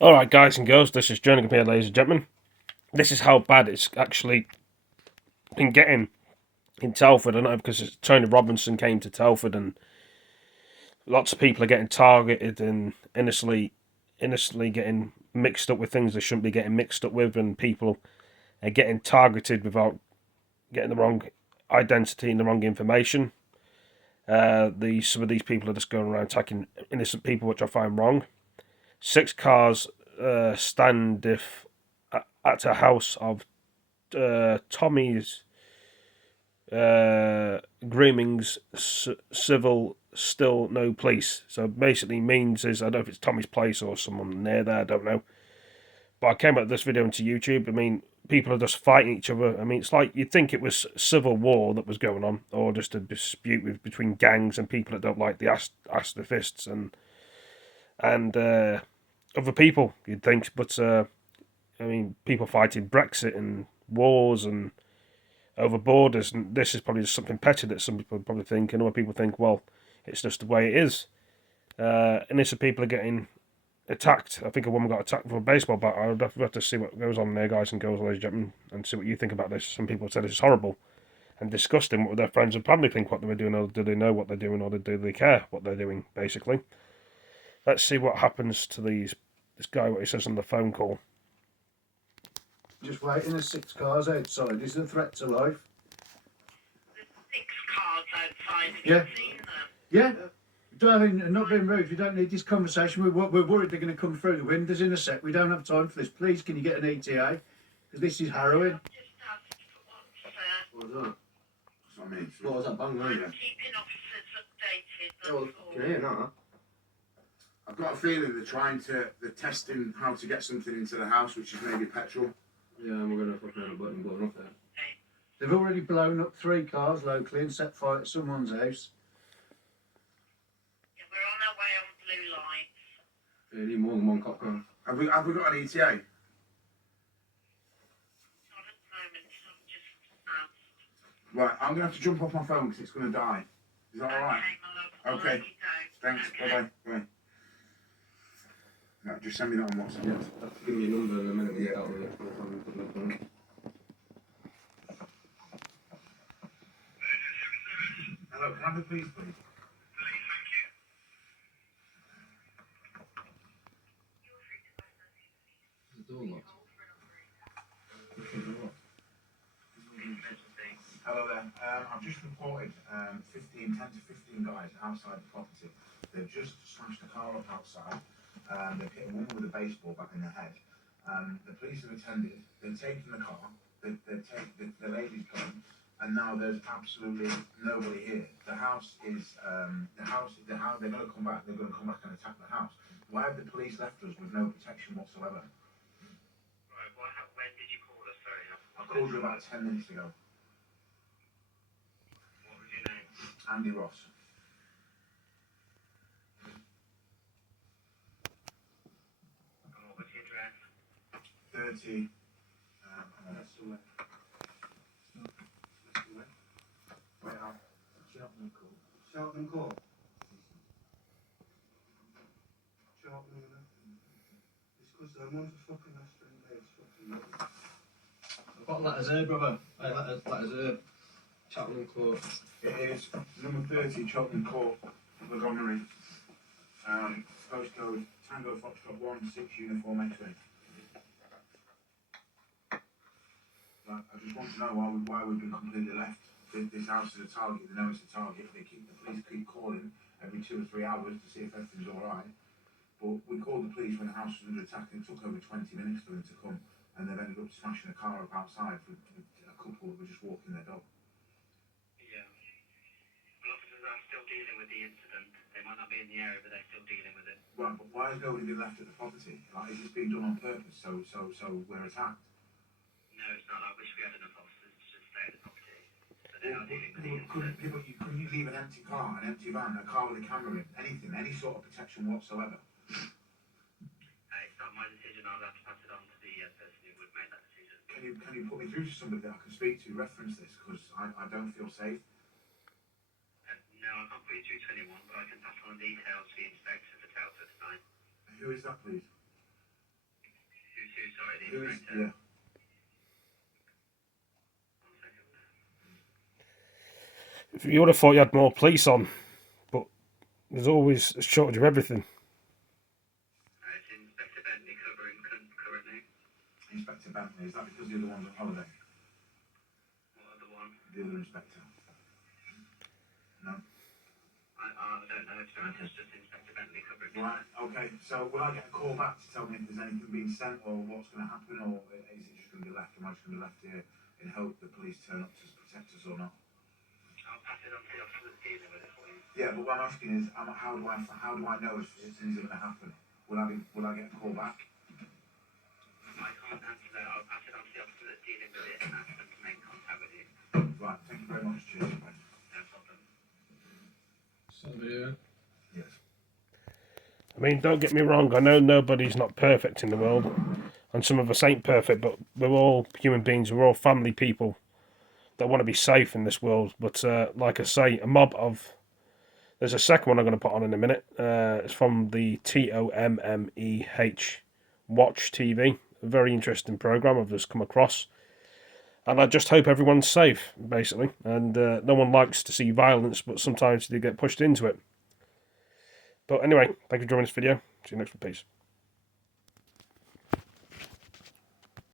Alright, guys and girls, this is Journey here, ladies and gentlemen. This is how bad it's actually been getting in Telford. I don't know because Tony Robinson came to Telford and lots of people are getting targeted and innocently getting mixed up with things they shouldn't be getting mixed up with, and people are getting targeted without getting the wrong identity and the wrong information. Some of these people are just going around attacking innocent people, which I find wrong. 6 cars standoff at a house of Tommy's Grooming's civil still no police. So basically means is I don't know if it's Tommy's place or someone near there, I don't know. But I came up with this video into YouTube. I mean, people are just fighting each other. I mean, it's like you'd think it was civil war that was going on, or just a dispute between gangs and people that don't like the astafists and other people. You'd think, but I mean, people fighting Brexit and wars and over borders, and this is probably just something petty that some people probably think, and other people think, well, it's just the way it is. Innocent people are getting attacked. I think a woman got attacked with a baseball bat. I would have to see what goes on there, guys and girls, ladies and gentlemen, and see what you think about this. Some people said it's horrible and disgusting. What would their friends and family think what they were doing, or do they know what they're doing, or do they care what they're doing, basically? Let's see what happens to this guy, what he says on the phone call. Just waiting, there's 6 cars outside. Is it a threat to life? There's 6 cars outside. Have Yeah. you seen them? Yeah. Darling, not being rude, we don't need this conversation. We're worried they're going to come through the windows in a sec. We don't have time for this. Please, can you get an ETA? Because this is harrowing. I've just asked for one, sir. What was that? That's what I mean. What was that bang I'm earlier? keeping officers updated. That's Oh, all. can you hear that? I've got a feeling they're testing how to get something into the house, which is maybe petrol. Yeah, and we're going to fucking have a button blown off there. They've already blown up 3 cars locally and set fire to someone's house. Yeah, we're on our way on blue lights. Yeah, you need more than one cop car. Have we got an ETA? Not at the moment. I've just asked. Right, I'm going to have to jump off my phone because it's going to die. Is that alright? Okay, my love. I'll Okay. let you go. Thanks, Okay. bye-bye. Bye. No, just send me that on WhatsApp. Yeah, give me your number in a minute. Yeah. Hello, can I have the police, please? The door locked. Hello there. I've just reported 10 to 15 guys outside the property. They've just smashed a car up outside. They've hit a woman with a baseball bat in the head. The police have attended. They've taken the car. They've taken the lady's gone, and now there's absolutely nobody here. The house is the house. They're going to come back. They're going to come back and attack the house. Why have the police left us with no protection whatsoever? Right, when did you call us? Sorry. I called you about 10 minutes ago. What was your name? Andy Ross. And what was your address? 30. Wait, Cheltenham Court. Cheltenham Court. Cheltenham. It's because the one's a fucking Australian base. I've got letters here, brother. Hey, letters here. Cheltenham Court. It is number 30, Cheltenham Court, Montgomery. Postcode Tango Foxtrot 1 6 Uniform X-ray. Right, I just want to know why we've been completely left. This house is a target. They know it's a target. The police keep calling every 2 or 3 hours to see if everything's all right. But we called the police when the house was under attack, and it took over 20 minutes for them to come, and they've ended up smashing a car up outside for a couple that were just walking their dog. Yeah. Well, officers are still dealing with the incident. They might not be in the area, but they're still dealing with it. Right, but why has nobody been left at the property? Like, is this being done on purpose so we're attacked? No, it's not. I wish we had enough officers to just stay at the property. But they are dealing with the incident. Couldn't you leave an empty car, an empty van, a car with a camera in, anything, any sort of protection whatsoever? It's not my decision. I'll have to pass it on to the person who would make that decision. Can you put me through to somebody that I can speak to, reference this, because I don't feel safe. No, I can't put you through to anyone, but I can pass on the details to the inspector for Telford tonight. Who is that, please? Who, sorry, the Who is? inspector? Yeah. 1 second. You would have thought you had more police on, but there's always a shortage of everything. It's Inspector Bentley covering currently. Inspector Bentley. Is that because the other one's on holiday? What other one? The other inspector. No. I don't know, it's just Inspector Bentley covering. Right. Okay. So will I get a call back to tell me if there's anything being sent or what's going to happen, or is it just going to be left? Am I just going to be left here in hope the police turn up to protect us or not? I'll pass it on to the officer that's dealing with it for you. Yeah, but what I'm asking is, how do I know if things are going to happen? Will I get a call back? I can't answer that. I'll pass it on to the officer that's dealing with it and ask them to make contact with you. Right. Thank you very much. Cheers. No problem. Start the video. Yes. I mean, don't get me wrong, I know nobody's not perfect in the world, and some of us ain't perfect, but we're all human beings, we're all family people that want to be safe in this world. But like I say, a mob of... There's a second one I'm going to put on in a minute. It's from the TOMMEH Watch TV. A very interesting programme I've just come across. And I just hope everyone's safe, basically. And no one likes to see violence, but sometimes they get pushed into it. But anyway, thank you for joining this video. See you next one. Peace.